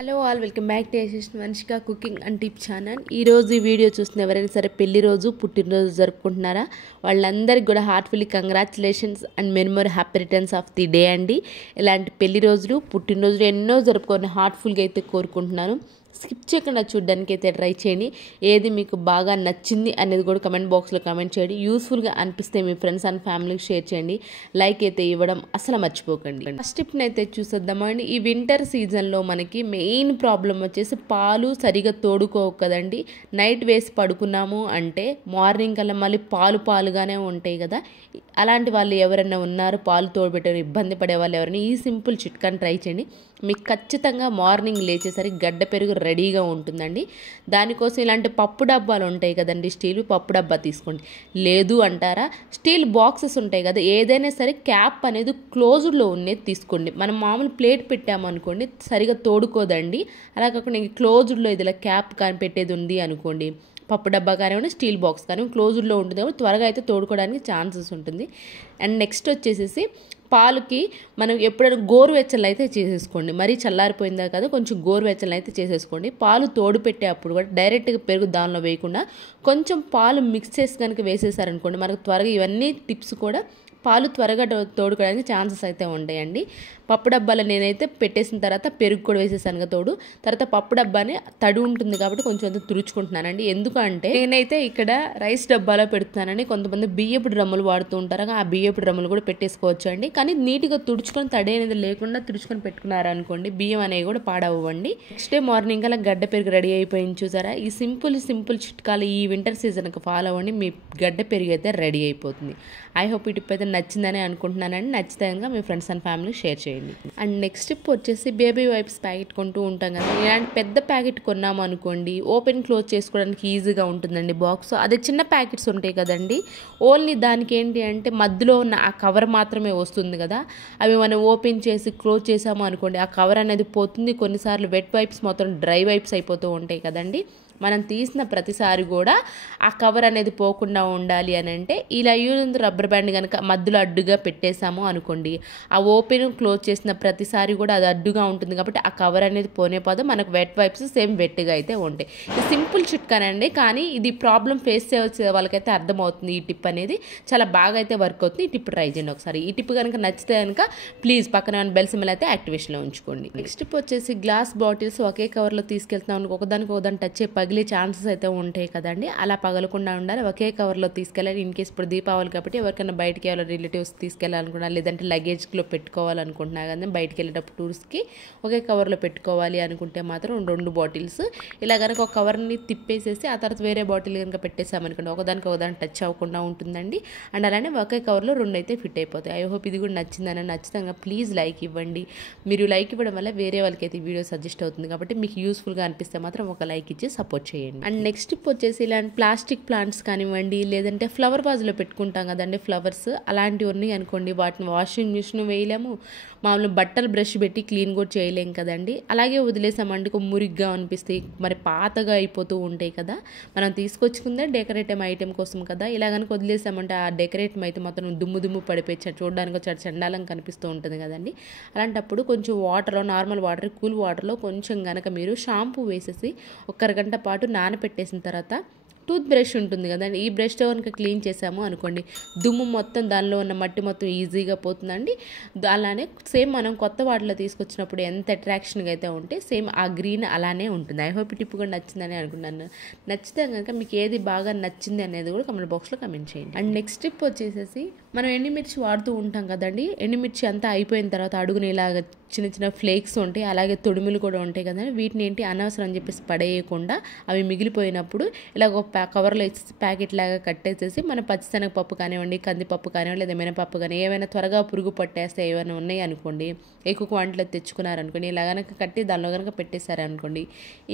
Hello all welcome back to SSSvini&Vanshika cooking and tip channel. ఈరోజు ఈ video చూస్తున్న ఎవరైనా సరే పెళ్లి రోజు పుట్టినరోజు జరుపుకుంటున్నారా వాళ్ళందరికీ కూడా heartfully congratulations and many more happy returns of the day అండి. ఇలాంటి పెళ్లి రోజులు పుట్టినరోజులు ఎన్నో జరుపుకొని హార్ట్ఫుల్గా అయితే కోరుకుంటున్నాను. స్కిప్ చేయకుండా చూడడానికి అయితే ట్రై చేయండి. ఏది మీకు బాగా నచ్చింది అనేది కూడా కమెంట్ బాక్స్లో కమెంట్ చేయండి. యూస్ఫుల్గా అనిపిస్తే మీ ఫ్రెండ్స్ అండ్ ఫ్యామిలీకి షేర్ చేయండి. లైక్ అయితే ఇవ్వడం అసలు మర్చిపోకండి. ఫస్ట్ టిప్ని అయితే చూసేద్దామండి. ఈ వింటర్ సీజన్లో మనకి మెయిన్ ప్రాబ్లం వచ్చేసి పాలు సరిగా తోడుకోవు కదండి. నైట్ వేసి పడుకున్నాము అంటే మార్నింగ్ కల్లా మళ్ళీ పాలుగానే ఉంటాయి కదా. అలాంటి వాళ్ళు ఎవరైనా ఉన్నారు, పాలు తోడుపెట్టారు ఇబ్బంది పడే వాళ్ళు ఎవరైనా ఈ సింపుల్ చిట్కాని ట్రై చేయండి. మీకు ఖచ్చితంగా మార్నింగ్ లేచేసరికి గడ్డ పెరుగు రెడీగా ఉంటుందండి. దానికోసం ఇలాంటి పప్పు డబ్బాలు ఉంటాయి కదండి, స్టీల్ పప్పు డబ్బా తీసుకోండి. లేదు అంటారా, స్టీల్ బాక్సెస్ ఉంటాయి కదా, ఏదైనా సరే క్యాప్ అనేది క్లోజ్డ్లో ఉండేది తీసుకోండి. మనం మామూలు ప్లేట్ పెట్టామనుకోండి సరిగా తోడుకోదండి. అలా కాకుండా క్లోజ్డ్లో ఇదిలా క్యాప్ కానీ పెట్టేది ఉంది అనుకోండి, పప్పు డబ్బా కానివ్వండి స్టీల్ బాక్స్ కానీ క్లోజ్డ్లో ఉంటుంది కాబట్టి త్వరగా అయితే తోడుకోవడానికి ఛాన్సెస్ ఉంటుంది. అండ్ నెక్స్ట్ వచ్చేసేసి పాలుకి మనం ఎప్పుడైనా గోరువెచ్చలు అయితే చేసేసుకోండి. మరీ చల్లారిపోయిందా కదా, కొంచెం గోరువెచ్చలు అయితే చేసేసుకోండి. పాలు తోడు పెట్టే అప్పుడు కూడా డైరెక్ట్గా పెరుగు దానిలో వేయకుండా కొంచెం పాలు మిక్స్ చేసి కనుక వేసేసారనుకోండి, మనకు త్వరగా ఇవన్నీ టిప్స్ కూడా పాలు త్వరగా తోడుకోవడానికి ఛాన్సెస్ అయితే ఉంటాయండి. పప్పు డబ్బాలో నేనైతే పెట్టేసిన తర్వాత పెరుగు కూడా వేసేసాను కదా తోడు. తర్వాత పప్పు డబ్బాని తడి ఉంటుంది కాబట్టి కొంచెం అంతా తుడుచుకుంటున్నానండి. ఎందుకంటే నేనైతే ఇక్కడ రైస్ డబ్బాలో పెడుతున్నానండి. కొంతమంది బియ్యపు డ్రమ్ములు వాడుతూ ఉంటారు, ఆ బియ్యపు డ్రమ్ములు కూడా పెట్టేసుకోవచ్చు అండి. కానీ నీట్గా తుడుచుకొని తడి అనేది లేకుండా తుడుచుకొని పెట్టుకున్నారనుకోండి బియ్యం అనేవి కూడా పాడవ్వండి. నెక్స్ట్ డే మార్నింగ్ అలా గడ్డ పెరుగు రెడీ అయిపోయింది చూసారా. ఈ సింపుల్ చిట్కాలు ఈ వింటర్ సీజన్కి ఫాలో అవ్వండి, మీ గడ్డ పెరుగు అయితే రెడీ అయిపోతుంది. ఐ హోప్ ఈ టిప్ అయితే నచ్చిందని అనుకుంటున్నానండి. నచ్చితే కనుక మీ ఫ్రెండ్స్ అండ్ ఫ్యామిలీ షేర్ చేయండి. అండ్ నెక్స్ట్ టిప్ వచ్చేసి బేబీ వైప్స్ ప్యాకెట్ కొంటూ ఉంటాం కదా, ఇలాంటి పెద్ద ప్యాకెట్ కొన్నాము అనుకోండి ఓపెన్ క్లోజ్ చేసుకోవడానికి ఈజీగా ఉంటుందండి బాక్స్. అదే చిన్న ప్యాకెట్స్ ఉంటాయి కదండి, ఓన్లీ దానికి ఏంటి అంటే మధ్యలో ఉన్న ఆ కవర్ మాత్రమే వస్తుంది కదా, అవి మనం ఓపెన్ చేసి క్లోజ్ చేసాము అనుకోండి ఆ కవర్ అనేది పోతుంది. కొన్నిసార్లు వెట్ వైప్స్ మొత్తం డ్రై వైప్స్ అయిపోతూ ఉంటాయి కదండి. మనం తీసిన ప్రతిసారి కూడా ఆ కవర్ అనేది పోకుండా ఉండాలి అని అంటే ఇలా యూజ్ రబ్బర్ బ్యాండ్ కనుక మధ్యలో అడ్డుగా పెట్టేసాము అనుకోండి, ఆ ఓపెన్ క్లోజ్ చేసిన ప్రతిసారి కూడా అది అడ్డుగా ఉంటుంది కాబట్టి ఆ కవర్ అనేది పోనే పోదు, మనకు వెట్ వైప్స్ సేమ్ వెట్గా అయితే ఉంటాయి. ఇది సింపుల్ చిట్కానండి, కానీ ఇది ప్రాబ్లం ఫేస్ చేసే వాళ్ళకైతే అర్థమవుతుంది. ఈ టిప్ అనేది చాలా బాగా అయితే వర్క్ అవుతుంది. ఈ టిప్ ట్రై చేయండి ఒకసారి. ఈ టిప్ కనుక నచ్చితే కనుక ప్లీజ్ పక్కన బెల్ సింబల్ అయితే యాక్టివేషన్లో ఉంచుకోండి. నెక్స్ట్ టిప్ వచ్చేసి గ్లాస్ బాటిల్స్ ఒకే కవర్లో తీసుకెళ్తున్నాం, ఒకదానికి టచ్ పగిలే ఛాన్సెస్ అయితే ఉంటాయి కదండి. అలా పగలకుండా ఉండాలి, ఒకే కవర్లో తీసుకెళ్ళాలి. ఇన్ కేసు ఇప్పుడు దీపావళి కాబట్టి ఎవరికైనా బయటికి ఎవరైనా రిలేటివ్స్ తీసుకెళ్ళాలనుకున్నా లేదంటే లగేజ్లో పెట్టుకోవాలనుకుంటున్నా కానీ బయటికి వెళ్ళేటప్పుడు టూర్స్కి ఒకే కవర్లో పెట్టుకోవాలి అనుకుంటే మాత్రం 2 బాటిల్స్ ఇలా కనుక ఒక కవర్ని తిప్పేసేసి ఆ తర్వాత వేరే బాటిల్ కనుక పెట్టేసామనుకోండి ఒకదానికి టచ్ అవ్వకుండా ఉంటుందండి. అండ్ అలానే ఒకే కవర్లో 2 అయితే ఫిట్ అయిపోతాయి. ఐ హోప్ ఇది కూడా నచ్చిందని. నచ్చితంగా ప్లీజ్ లైక్ ఇవ్వండి. మీరు లైక్ ఇవ్వడం వల్ల వేరే వాళ్ళకి అయితే వీడియో సజెస్ట్ అవుతుంది కాబట్టి మీకు యూస్ఫుల్గా అనిపిస్తే మాత్రం ఒక లైక్ ఇచ్చి సపోర్ట్ చేయండి. అండ్ నెక్స్ట్ టిప్ వచ్చేసి ఇలాంటి ప్లాస్టిక్ ప్లాంట్స్ కానివ్వండి లేదంటే ఫ్లవర్ వాజ్లో పెట్టుకుంటాం కదండి ఫ్లవర్స్, అలాంటివి ఉన్నాయి అనుకోండి వాటిని వాషింగ్ మిషన్ వేయలేము, మామూలు బట్టలు బ్రష్ పెట్టి క్లీన్ కూడా చేయలేం కదండి. అలాగే వదిలేసామంటే మురిగ్గా అనిపిస్తాయి, మరి పాతగా అయిపోతూ ఉంటాయి కదా. మనం తీసుకొచ్చుకుందే డెకరేటివ్ ఐటెం కోసం కదా, ఇలా కనుక వదిలేసామంటే ఆ డెకరేటివ్ అయితే మొత్తం దుమ్ము పడిపోయి చూడడానికి చాలా చండాలం కనిపిస్తూ ఉంటుంది కదండి. అలాంటప్పుడు కొంచెం వాటర్లో నార్మల్ వాటర్ కూల్ వాటర్లో కొంచెం కనుక మీరు షాంపూ వేసేసి ఒక అరగంట పాటు నానపెట్టేసిన తర్వాత టూత్ బ్రష్ ఉంటుంది కదండి, ఈ బ్రష్తో కనుక క్లీన్ చేసాము అనుకోండి దుమ్ము మొత్తం దానిలో ఉన్న మట్టి మొత్తం ఈజీగా పోతుందండి. అలానే సేమ్ మనం కొత్త వాటిలో తీసుకొచ్చినప్పుడు ఎంత అట్రాక్షన్గా అయితే ఉంటే సేమ్ ఆ గ్రీన్ అలానే ఉంటుంది. ఐ హోప్ ఈ టిప్ కూడా నచ్చిందని అనుకున్నాను. నచ్చితే కనుక మీకు ఏది బాగా నచ్చింది అనేది కూడా కమెంట్ బాక్స్లో కమెంట్ చేయండి. అండ్ నెక్స్ట్ టిప్ వచ్చేసేసి మనం ఎండుమిర్చి వాడుతూ ఉంటాం కదండి, ఎండుమిర్చి అంతా అయిపోయిన తర్వాత అడుగుని ఇలాగ చిన్న ఫ్లేక్స్ ఉంటాయి, అలాగే తొడుములు కూడా ఉంటాయి కదండి. వీటిని ఏంటి అనవసరం అని చెప్పేసి పడేయకుండా అవి మిగిలిపోయినప్పుడు ఇలా ఒక కవర్లో ఇచ్చి ప్యాకెట్ లాగా కట్టేసేసి మన పచ్చిశనగపప్పు కానివ్వండి కందిపప్పు కానివ్వండి లేదా మినపప్పు కానీ ఏమైనా త్వరగా పురుగు పట్టేస్తే ఏమైనా ఉన్నాయి అనుకోండి ఎక్కువ క్వాంటిటీలో తెచ్చుకున్నారనుకోండి ఇలా కనుక కట్టి దానిలో కనుక పెట్టేశారనుకోండి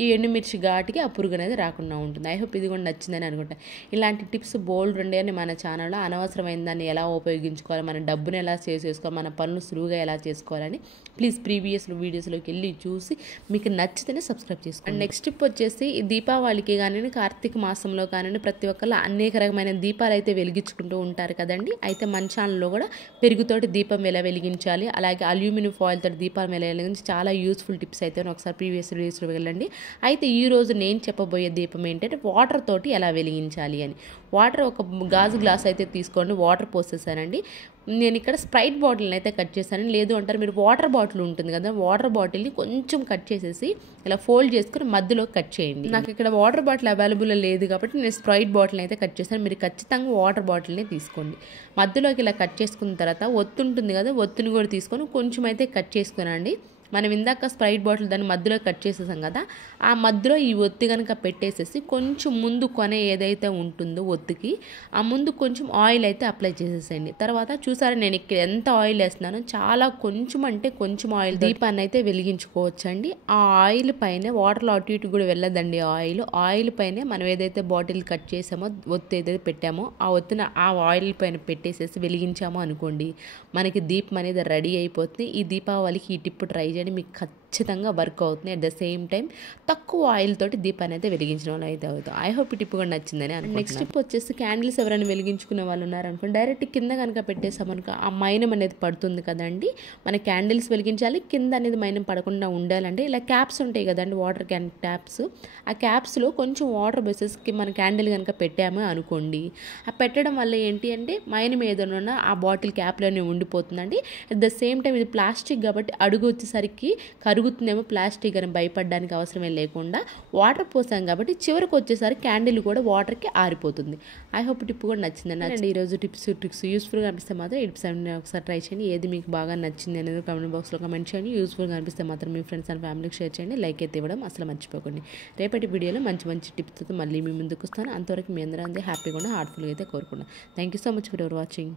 ఈ ఎండుమిర్చి ఘాటికి ఆ పురుగు అనేది రాకుండా ఉంటుంది. ఐ హోప్ ఇది కూడా నచ్చిందని అనుకుంటా. ఇలాంటి టిప్స్ బోల్డ్ ఉండేవి మన ఛానల్లో. అనవసరమైన దాన్ని ఎలా ఉపయోగించుకోవాలి, మన డబ్బును ఎలా సేవ్ చేసుకోవాలి, మన పనులు సులువుగా ఎలా చేసుకోవాలని ప్లీజ్ ప్రీవియస్ వీడియోస్లోకి వెళ్ళి చూసి మీకు నచ్చితేనే సబ్స్క్రైబ్ చేసుకోండి. నెక్స్ట్ టిప్ వచ్చేసి ఈ దీపావళికి కానీ కార్తీక మాసంలో కానీ ప్రతి ఒక్కళ్ళు అనేక రకమైన దీపాలు అయితే వెలిగించుకుంటూ ఉంటారు కదండి. అయితే మన ఛానల్లో కూడా పెరుగుతోటి దీపం ఎలా వెలిగించాలి, అలాగే అల్యూమినియం ఫాయిల్ తోటి దీపాలు ఎలా వెలిగించి చాలా యూస్ఫుల్ టిప్స్ అయితే ఒకసారి ప్రీవియస్ వీడియోస్లో వెళ్ళండి. అయితే ఈరోజు నేను చెప్పబోయే దీపం ఏంటంటే వాటర్ తోటి ఎలా వెలిగించాలి అని. వాటర్ ఒక గాజు గ్లాస్ అయితే తీసుకోండి, వాటర్ పోసేసానండి. నేను ఇక్కడ స్ప్రైట్ బాటిల్ని అయితే కట్ చేశాను. లేదు అంటారు మీరు వాటర్ బాటిల్ ఉంటుంది కదా, వాటర్ బాటిల్ని కొంచెం కట్ చేసేసి ఇలా ఫోల్డ్ చేసుకుని మధ్యలో కట్ చేయండి. నాకు ఇక్కడ వాటర్ బాటిల్ అవైలబుల్ లేదు కాబట్టి నేను స్ప్రైట్ బాటిల్ని అయితే కట్ చేశాను. మీరు ఖచ్చితంగా వాటర్ బాటిల్ని తీసుకోండి. మధ్యలోకి ఇలా కట్ చేసుకున్న తర్వాత ఒత్తు ఉంటుంది కదా, ఒత్తుని కూడా తీసుకొని కొంచెం అయితే కట్ చేసుకునండి. మనం ఇందాక స్ప్రైట్ బాటిల్ దాన్ని మధ్యలో కట్ చేసేసాం కదా, ఆ మధ్యలో ఈ ఒత్తి కనుక పెట్టేసేసి కొంచెం ముందు కొనే ఏదైతే ఉంటుందో ఒత్తికి ఆ ముందు కొంచెం ఆయిల్ అయితే అప్లై చేసేసేయండి. తర్వాత చూసారా నేను ఇక్కడ ఎంత ఆయిల్ వేస్తున్నానో, చాలా కొంచెం అంటే కొంచెం ఆయిల్ దీపాన్ని అయితే వెలిగించుకోవచ్చు అండి. ఆ ఆయిల్ పైన వాటర్లో అటు ఇటు కూడా వెళ్ళదండి. ఆయిల్ పైన మనం ఏదైతే బాటిల్ కట్ చేసామో ఒత్తి ఏదైతే పెట్టామో ఆ ఒత్తిని ఆ ఆయిల్ పైన పెట్టేసేసి వెలిగించామో అనుకోండి, మనకి దీపం అనేది రెడీ అయిపోతుంది. ఈ దీపావళికి ఈ టిప్ ట్రై చేయండి, మీకు ఖచ్చితంగా వర్క్ అవుతుంది. అట్ ద సేమ్ టైం తక్కువ ఆయిల్ తోటి దీపాన్ని అయితే వెలిగించడం వల్ల అయితే అవుతుంది. ఐ హోప్ ఈ టిప్ కూడా నచ్చిందని అనుకుంటున్నాను. నెక్స్ట్ టిప్ వచ్చేసి క్యాండిల్స్ ఎవరైనా వెలిగించుకునే వాళ్ళు ఉన్నారనుకోండి, డైరెక్ట్ కింద కనుక పెట్టేసామనుకో ఆ మైనం అనేది పడుతుంది కదండి. మన క్యాండిల్స్ వెలిగించాలి, కింద అనేది మైనం పడకుండా ఉండాలంటే ఇలా క్యాప్స్ ఉంటాయి కదండి, వాటర్ క్యాన్ ట్యాప్స్. ఆ క్యాప్స్లో కొంచెం వాటర్ బేసెస్కి మన క్యాండిల్ కనుక పెట్టాము అనుకోండి, ఆ పెట్టడం వల్ల ఏంటి అంటే మైనం ఏదైనా ఆ బాటిల్ క్యాప్లోనే ఉండిపోతుందండి. అట్ ద సేమ్ టైం ఇది ప్లాస్టిక్ కాబట్టి అడుగు వచ్చేసరికి కరుగుతుందేమో ప్లాస్టిక్ అని భయపడడానికి అవసరమే లేకుండా వాటర్ పోసాం కాబట్టి చివరికి వచ్చేసరికి క్యాండిల్ కూడా వాటర్కి ఆరిపోతుంది. ఐ హోప్ టిప్ కూడా నచ్చిందండి. అండ్ ఈరోజు ట్రిక్స్ యూస్ఫుల్గా అనిపిస్తే మాత్రం ఈ టిప్స్ అన్ని ఒకసారి ట్రై చేయండి. ఏది మీకు బాగా నచ్చింది అనేది కామెంట్ బాక్స్లో కామెంట్ చేయండి. యూస్ఫుల్గా అనిపిస్తే మాత్రం మీ ఫ్రెండ్స్ అండ్ ఫ్యామిలీకి షేర్ చేయండి. లైక్ అయితే ఇవ్వడం అసలు మర్చిపోకండి. రేపటి వీడియోలో మంచి టిప్స్తో మళ్ళీ మీ ముందుకు వస్తాను. అంతవరకు మీ అందరూ హ్యాపీగా హార్ట్ఫుల్గా అయితే కోరుకున్నాను. Thank you so much for your watching.